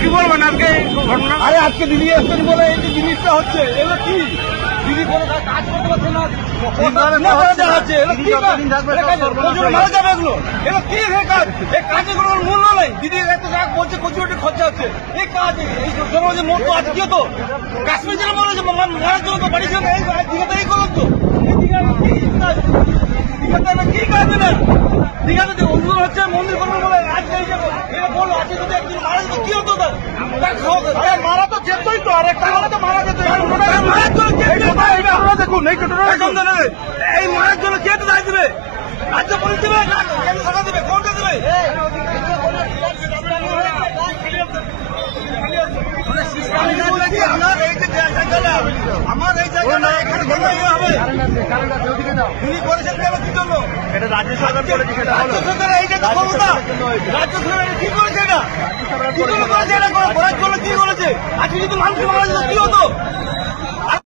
কি বলবেন আজকে ঘটনা? আরে আজকে দিদি এসছেন বলে এই যে জিনিসটা হচ্ছে, এগুলো কি? দিদি কোনো কাজ করতে পারছে না, মারা যাবে এগুলো। এগুলো কি কাজ? এই কাজে কোনো মূল্য নেই। দিদি এত টাকা বলছে, কচুরি খরচা হচ্ছে। এই কাজ এই সমাজে মন তো আজকে তো কাশ্মীর জেলা মনে হচ্ছে মারার জন্য তো বাড়ি ছিল, এই দিঘাতে এই করুন তো। দীঘাতে কি কাজ না? দীঘাতে অনুরোধ হচ্ছে মন্দির করবেন বলে আজকে এই যে এটা বললো, আজকে যদি একদিন মারা যেত কি হতো? তার মারা তো যেতই তো, আর একটা মারা তো মারা যেত। মারার জন্য দেখুন এই মারার জন্য কে তো দায় দেবে? রাজ্য পুলিশ দেবে না কেন সাজা দেবে? কোনটা দেবে? আমার এই জায়গাটা এখানে হবে তিনি করেছেন কেন? কি জন্য? এটা রাজ্য সরকার করেছে। রাজ্য সরকার এইটা তো ক্ষমতা। রাজ্য সরকার কি করেছে? এটা কি জন্য করেছে? এটা করার জন্য কি করেছে? আজকে যদি মানুষ মারা যেত কি হতো?